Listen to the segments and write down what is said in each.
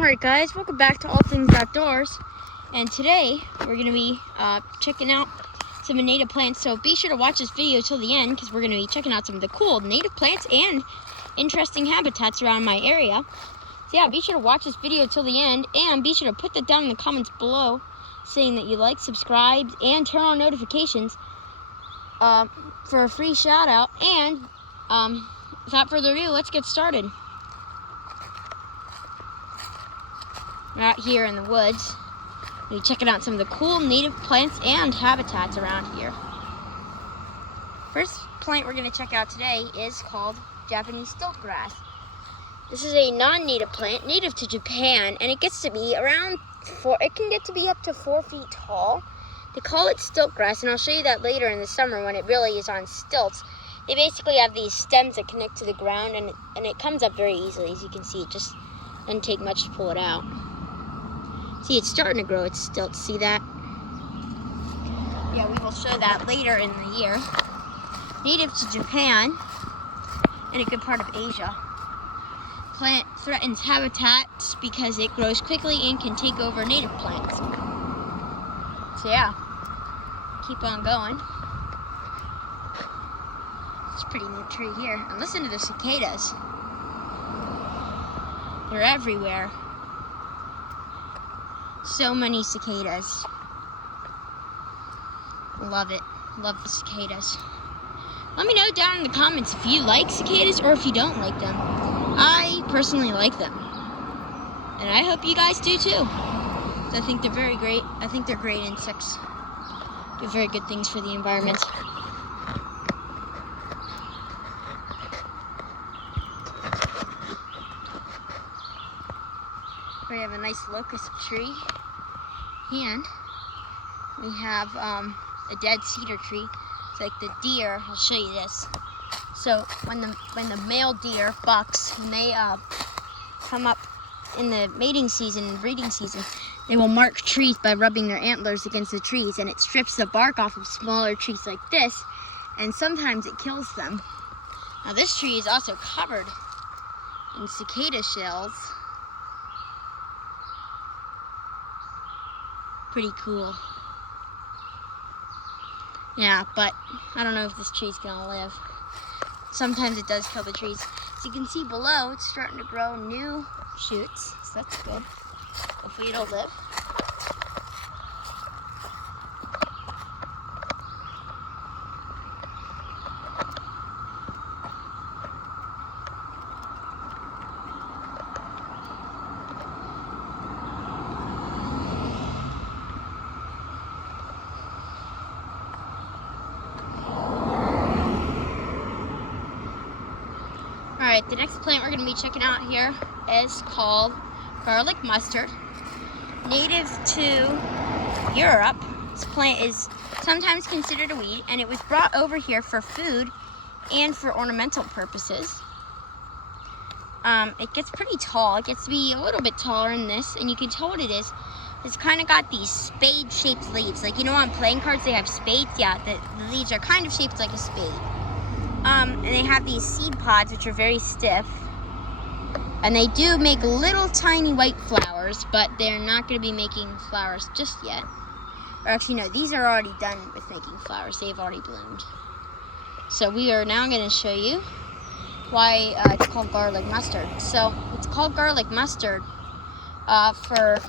Alright guys, welcome back to All Things Outdoors. And today we're going to be checking out some native plants. So be sure to watch this video till the end because we're going to be checking out some of the cool native plants and interesting habitats around my area. So yeah, be sure to watch this video till the end and be sure to put that down in the comments below saying that you like, subscribe, and turn on notifications for a free shout out. And without further ado, let's get started. We're out here in the woods. We're checking out some of the cool native plants and habitats around here. First plant we're going to check out today is called Japanese stiltgrass. This is a non-native plant, native to Japan, and it gets to be around it can get to be up to 4 feet tall. They call it stiltgrass, and I'll show you that later in the summer when it really is on stilts. They basically have these stems that connect to the ground, and it comes up very easily. As you can see, it just doesn't take much to pull it out. See, it's starting to grow its stilts. See that? Yeah, we will show that later in the year. Native to Japan and a good part of Asia. Plant threatens habitats because it grows quickly and can take over native plants. So yeah, keep on going. It's a pretty neat tree here. And listen to the cicadas. They're everywhere. So many cicadas. Love it. Love the cicadas. Let me know down in the comments if you like cicadas or if you don't like them. I personally like them. And I hope you guys do too. I think they're very great. I think they're great insects. Do very good things for the environment. We have a nice locust tree, and we have a dead cedar tree. It's like the deer. I'll show you this. So when the male deer bucks, when they come up in the mating season and breeding season, they will mark trees by rubbing their antlers against the trees, and it strips the bark off of smaller trees like this, and sometimes it kills them. Now this tree is also covered in cicada shells. Pretty cool. Yeah, but I don't know if this tree's gonna live. Sometimes it does kill the trees. As you can see below, it's starting to grow new shoots, so that's good. Hopefully it'll live. Alright, the next plant we're going to be checking out here is called garlic mustard. Native to Europe, this plant is sometimes considered a weed, and it was brought over here for food and for ornamental purposes. It gets pretty tall. It gets to be a little bit taller than this, and you can tell what it is. It's kind of got these spade-shaped leaves. Like, you know, on playing cards they have spades? Yeah, the leaves are kind of shaped like a spade. And they have these seed pods, which are very stiff. And they do make little tiny white flowers, but they're not going to be making flowers just yet. Or actually, no, these are already done with making flowers. They've already bloomed. So we are now going to show you why it's called garlic mustard. So it's called garlic mustard for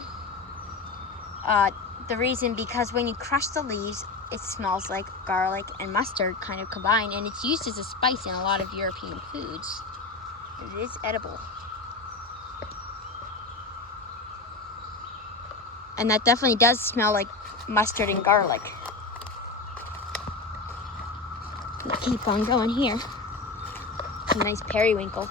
the reason because when you crush the leaves, it smells like garlic and mustard kind of combined, and it's used as a spice in a lot of European foods. It is edible. And that definitely does smell like mustard and garlic. We'll keep on going here. A nice periwinkle.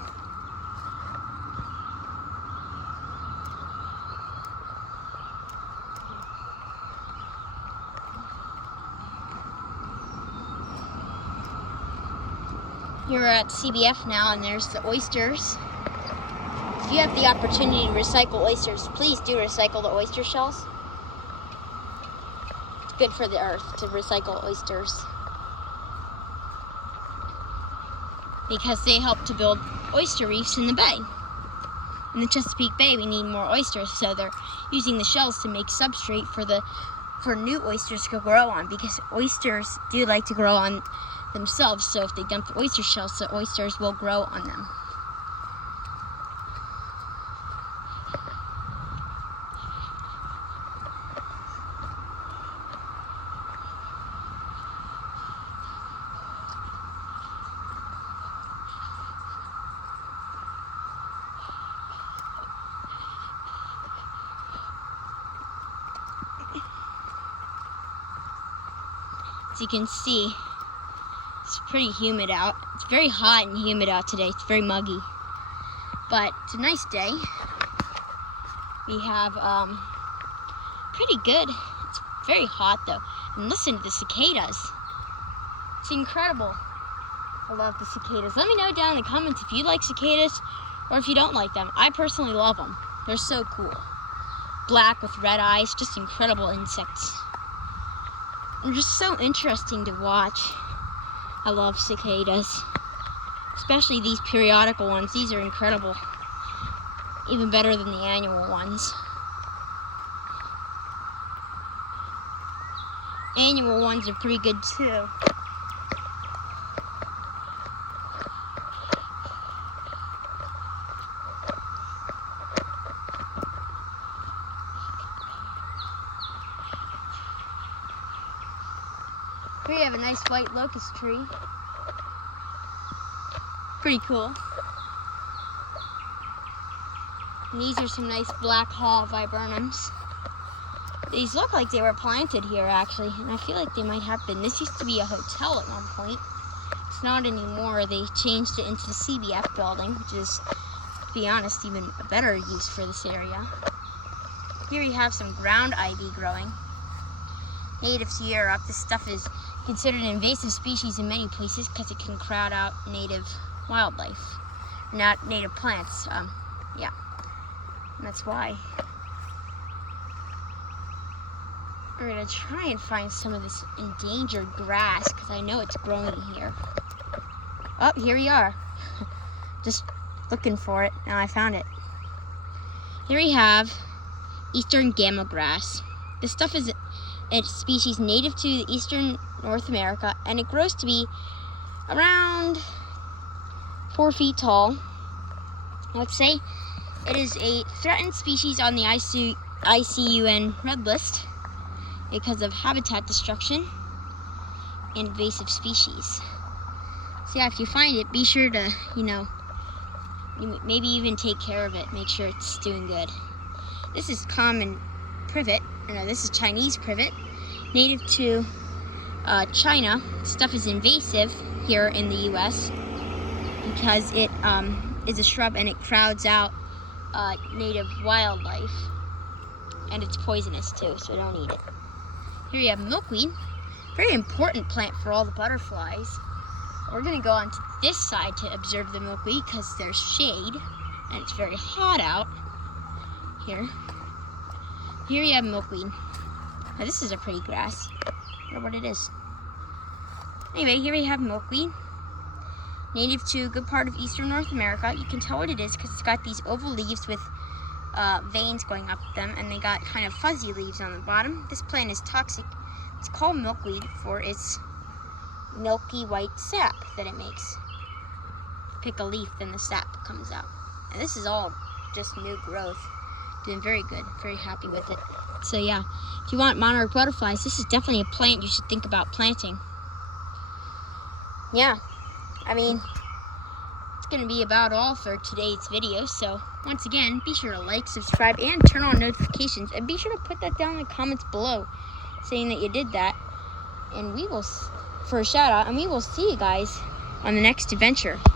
Here we're at CBF now, and there's the oysters. If you have the opportunity to recycle oysters, please do recycle the oyster shells. It's good for the earth to recycle oysters. because they help to build oyster reefs in the bay. in the Chesapeake Bay we need more oysters, so they're using the shells to make substrate for new oysters to grow on, because oysters do like to grow on themselves. So if they dump the oyster shells, the oysters will grow on them. As you can see, it's pretty humid out. It's very hot and humid out today. It's very muggy. But it's a nice day. We have pretty good. It's very hot though. And listen to the cicadas. It's incredible. I love the cicadas. Let me know down in the comments if you like cicadas or if you don't like them. I personally love them. They're so cool. Black with red eyes, just incredible insects. They're just so interesting to watch. I love cicadas, especially these periodical ones. These are incredible, even better than the annual ones. Annual ones are pretty good too. Here you have a nice white locust tree. Pretty cool. And these are some nice black haw viburnums. These look like they were planted here actually, and I feel like they might have been. This used to be a hotel at one point. It's not anymore. They changed it into the CBF building, which is, to be honest, even a better use for this area. Here you have some ground ivy growing. Native to Europe. This stuff is considered an invasive species in many places because it can crowd out native wildlife, not native plants. Yeah, and that's why. We're gonna try and find some of this endangered grass because I know it's growing here. Oh, here we are. Just looking for it. Now I found it. Here we have eastern gamma grass. This stuff is a species native to the eastern North America, and it grows to be around 4 feet tall. Let's say it is a threatened species on the ICUN red list because of habitat destruction and invasive species. So yeah, if you find it, be sure to, maybe even take care of it. Make sure it's doing good. This is common privet. No, this is Chinese privet, native to China. Stuff is invasive here in the U.S. because it is a shrub and it crowds out native wildlife, and it's poisonous too, so don't eat it. Here you have milkweed, very important plant for all the butterflies. We're going to go on to this side to observe the milkweed because there's shade and it's very hot out here. Here you have milkweed. Now this is a pretty grass. I don't know what it is. Anyway, here we have milkweed. Native to a good part of eastern North America. You can tell what it is because it's got these oval leaves with veins going up them, and they got kind of fuzzy leaves on the bottom. This plant is toxic. It's called milkweed for its milky white sap that it makes. Pick a leaf and the sap comes out. And this is all just new growth. Doing very good. Very happy with it. So yeah, if you want monarch butterflies, this is definitely a plant you should think about planting. Yeah, I mean, it's going to be about all for today's video. So once again, be sure to like, subscribe, and turn on notifications. And be sure to put that down in the comments below saying that you did that. And we will, for a shout out, and we will see you guys on the next adventure.